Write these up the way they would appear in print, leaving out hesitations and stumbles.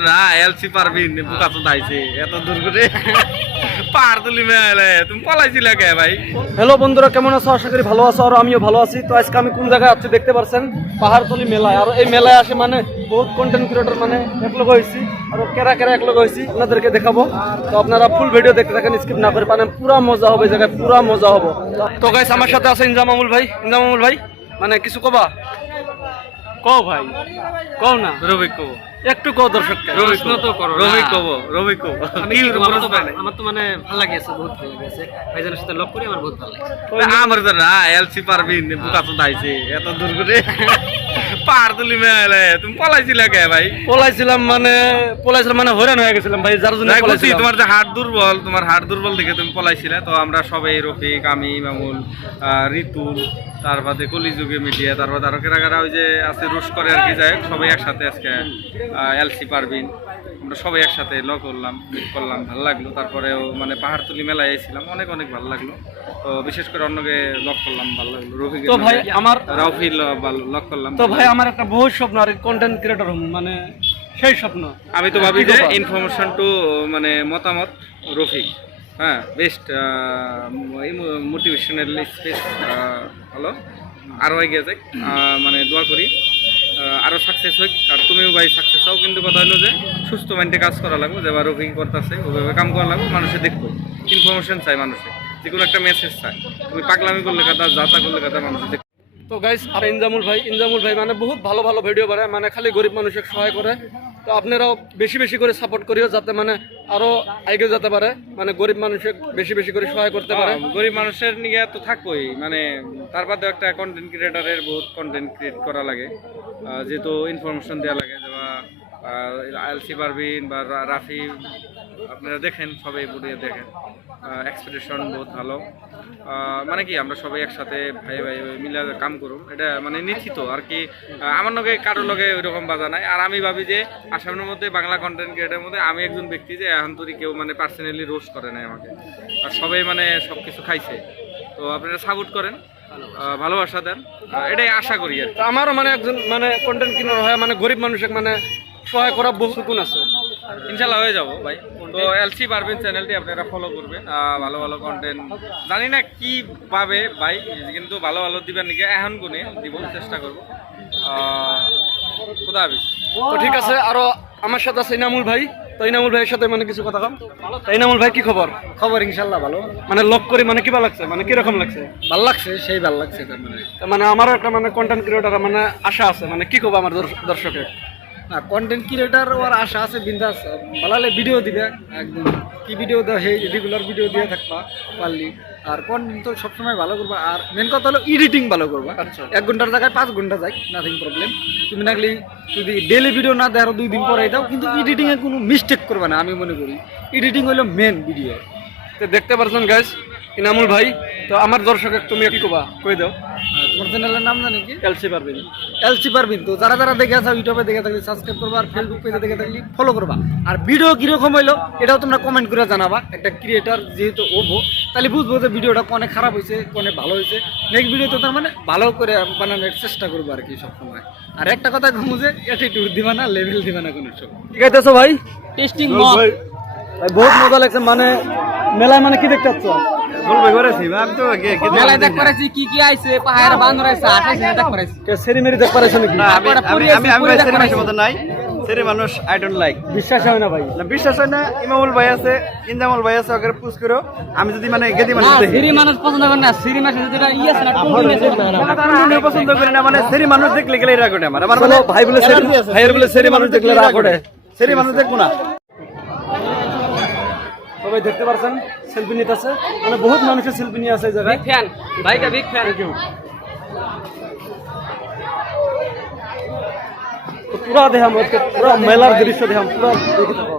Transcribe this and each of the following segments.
না এলসি পারবিন বুকা তো দাইছে এত দূর করে পার তুলি মেলে তুমি পলাইছিলা কে ভাই? হ্যালো বন্ধুরা, কেমন আছো? আশা করি ভালো আছো আর আমিও ভালো আছি। তো আজকে আমি কোন জায়গায় আছি দেখতে পাচ্ছেন, পাহাড়তলি মেলায়। আর এই মেলায় আসে মানে বহুত কন্টেন্ট ক্রিয়েটর মানে একলগ হয়েছি আর কেরা কেরা একলগ হয়েছি আপনাদেরকে দেখাবো। তো আপনারা ফুল ভিডিও দেখতে থাকেন, স্কিপ না করে, মানে পুরা মজা হবে জায়গায়, পুরা মজা হবো। তো গাইস আমার সাথে আছে ইনজামামুল ভাই। ইনজামামুল ভাই মানে কিছু কবা কও ভাই, কও না রবিক কব একটু কও দর্শককে। রবিক কব আমার তো মানে ভালো লাগেছে, বহুত ভালো লাগেছে ভাইজানের সাথে লক করে আমার বহুত ভালো লাগছে। আমার তো না এলসি পারবিন বুকা তো দাইছে এত দূর করে পার তুলি মেলে তুমি পলাইছিলা কে ভাই? পলাইছিলাম মানে হয়রান হয়ে গেছিলাম ভাই, যার জন্য পলাইছিলাম। তোমার যে হাড় দুর্বল দেখে তুমি পলাইছিলে। তো আমরা সবাই রফিক, আমি, মামুল, ঋতুল, তার বাদে কলিযুগে মিডিয়া, তার বাদে আরো কেরা ওই যে আছে রুশ করে আর কি, যায় সবাই একসাথে আজকে এলসি পারবিন আমরা সবাই একসাথে লক করলাম, মিট করলাম, ভালো লাগলো। তারপরেও মানে পাহাড়তলি মেলায় এসেছিলাম, অনেক ভালো লাগলো। তো বিশেষ করে অন্যকে লক করলাম, ভালো লাগলো। রফিক তো ভাই আমার রাউফি লক করলাম। তো ভাই আমার একটা বহু স্বপ্ন আর কন্টেন্ট ক্রিয়েটর হব, মানে সেই স্বপ্ন। আমি তো ভাবি যে ইনফরমেশন টু মানে মতামত রফিক, হ্যাঁ বেস্ট মোটিভেশনাল স্পেস হলো আরও এগিয়ে যাক, মানে দোয়া করি আরও সাকসেস হোক। আর তুমিও ভাই সাকসেস হও, কিন্তু কথা হলো যে সুস্থ মাইন্ডে কাজ করা লাগবে, যে বা রফিক করতেছে ওইভাবে কাম করা লাগবে। মানুষে দেখবো, ইনফরমেশন চাই, মানুষে যে কোনো একটা মেসেজ চাই। তুমি পাগলামি করলে কথা, যাতা করলে কথা, মানুষে দেখবো। তো গাইস আর ইনজামুল ভাই মানে বহুত ভালো ভালো ভিডিও বানায়, মানে খালি গরিব মানুষকে সহায় করে। তো আপনারাও বেশি বেশি করে সাপোর্ট করিও, যাতে মানে আরো এগিয়ে যেতে পারে, মানে গরিব মানুষকে বেশি বেশি করে সহায় করতে পারে। গরিব মানুষের নিয়ে তো থাকবোই, মানে তার বাদে একটা কন্টেন্ট ক্রিয়েটারের বহুত কন্টেন্ট ক্রিয়েট করা লাগে, যেহেতু ইনফরমেশন দেওয়া লাগে। যেমন এলসি পারবিন বা রাফি, আপনারা দেখেন, সবাই ভিডিও দেখেন, এক্সপ্রেশন বহুত ভালো। মানে কি আমরা সবাই একসাথে ভাই মিলে কাম করুম, এটা মানে নিশ্চিত আর কি। আমার লগে কারোর লগে ওইরকম বাজা নাই। আর আমি ভাবি যে আসামের মধ্যে বাংলা কন্টেন্ট ক্রিয়েটারের মধ্যে আমি একজন ব্যক্তি যে এখন তৈরি কেউ মানে পার্সোনালি রোস্ট করে নাই আমাকে, আর সবাই মানে সব কিছু খাইছে। তো আপনারা সাপোর্ট করেন, ভালোবাসা দেন, এটাই আশা করি আর কি। তো আমারও মানে একজন মানে কন্টেন্ট ক্রিয়েটর হয়, মানে গরিব মানুষকে মানে সহায় করা বহু সুকুন আছে। ইনশাল্লাহ হয়ে যাবো ভাই। তো এলসি পারবেন চ্যানেলটি আপনারা ফলো করবেন, ভালো ভালো কন্টেন্ট জানি না কি পাবে ভাই, কিন্তু ভালো দিবেন নাকি এখন কোনে দিব, চেষ্টা করবো। খুদা হাফেজ। তো ঠিক আছে, আরো আমার সাথে আছে ইনামুল ভাই। তো ইনামুল ভাইয়ের সাথে মানে কিছু কথা কম। তো ইনামুল ভাই কি খবর? খবর ইনশাল্লাহ ভালো, মানে লক করি মানে কি ভালো লাগছে, মানে কিরকম লাগছে? ভালো লাগছে, সেই ভালো লাগছে। তার মানে মানে আমারও একটা মানে কন্টেন্ট ক্রিয়েটর মানে আশা আছে, মানে কি কব আমার দর্শকের। না কন্টেন্ট ক্রিয়েটার ওর আশা আছে, বিন্দাস ভালো ভিডিও দিবে একদম। কি ভিডিও দেওয়া, সেই রেগুলার ভিডিও দিয়ে থাকবা পারলি। আর কন্টেন্ট তো সবসময় ভালো করবা। আর মেন কথা হলো এডিটিং ভালো করবা। আচ্ছা 1 ঘন্টার জায়গায় 5 ঘন্টা যায়, নাথিং প্রবলেম। তুমি নাগলি যদি ডেলি ভিডিও না দেয়, আরো 2 দিন পরে দাও, কিন্তু এডিটিংয়ে কোনো মিস্টেক করবে না। আমি মনে করি এডিটিং হলো মেন ভিডিও। তো দেখতে পারছেন গাইস ইনামুল ভাই। তো আমার দর্শকের তুমি কি কবা, কই দাও। তোমার চ্যানেলের নাম জানি কি? এলসি পারবেন। এলসি পারবিন। তো যারা যারা দেখে আসো, ইউটিউবে দেখে থাকলে সাবস্ক্রাইব করবা, আর ফেসবুক পেজে দেখে থাকলে ফলো করবা। আর ভিডিও কিরকম হইলো এটাও তোমরা কমেন্ট করে জানাবা। একটা ক্রিয়েটার যেহেতু ওবো, তাহলে বুঝবো যে ভিডিওটা কোনে খারাপ হয়েছে, কোনে ভালো হয়েছে। নেক্সট ভিডিওতে তার মানে ভালো করে বানানোর চেষ্টা করবো আর কি সবসময়। আর একটা কথা ঘুমো যে অ্যাটিটিউড দিবা না, লেভেল দিবা না কোনো সব। ঠিক আছে ভাই, টেস্টিং ভাই বহুত মজা লাগছে। মানে মেলায় মানে কি দেখতে পাচ্ছ? মেলায় দেখ করেছি কি কি আইছে, পাহাড় বান্দর আইছে, আঠাইছে দেখ করেছি। সেরিমেরি দেখ পারেছো নাকি? মানুষ আই ডোন্ট লাইক, বিশ্বাস হয় না ভাই, বিশ্বাস হয় না। ইমামুল ভাই আছে, ইনজামুল ভাই আছে, ওকে পুশ করো। আমি যদি মানে গেদি মানুষ দেখি, সিরি মানুষ পছন্দ করে না, সিরি মানুষ যেটা ইয়ে আছে না, আমি পছন্দ করি না। মানে সেরি মানুষ দেখলে গেলে রাগ ওঠে আমার। আমার মানে ভাই বলে ভাইয়ের বলে সেরি মানুষ দেখলে রাগ ওঠে। সেরি মানুষ দেখবো না। সবাই দেখতে পারছেন সেলফি নিতেছে, মানে বহুত মানুষের সেলফি নিয়ে আছে এই জায়গায়। ফ্যান ভাইকা বিগ ফ্যান। পুরা দেখাম, পুরা মেলার দৃশ্য দেখাম, পুরা দেখে থাকো।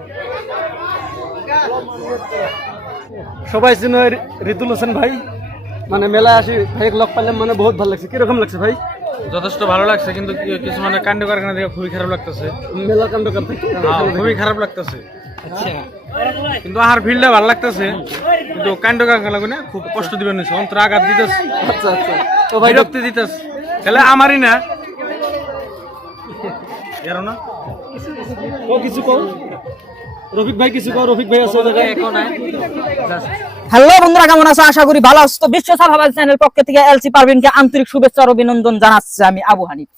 সবাই চিনো ঋতুল হোসেন ভাই, মানে মেলায় আসি ভাই লক পাইলাম, মানে বহুত ভালো লাগছে। কিরকম লাগছে ভাই? যথেষ্ট ভালো লাগছে, কিন্তু কিছু মানে কাণ্ড কারখানা দেখে খুবই খারাপ লাগতেছে। মেলার কাণ্ড করতে খুবই খারাপ লাগতেছে, কিন্তু আহার ফিল্ডটা ভালো লাগতেছে, কিন্তু কাণ্ড কারখানা না খুব কষ্ট দিবেন, অন্তর আঘাত দিতেছে। আচ্ছা আচ্ছা। তো ভাই বিরক্তি দিতেছে, তাহলে আমারই না এরো না। ও কিছু কও রফিক ভাই কিছু কও রফিক ভাই আছে ওই জায়গায় হ্যালো বন্ধুরা, কেমন আছো? আশা করি ভালো আছো। তো বিশ্ব সাফাবাজ চ্যানেল পক্ষ থেকে এলসি পারভিনকে আন্তরিক শুভেচ্ছা আর অভিনন্দন জানাচ্ছি আমি আবু হানিফ।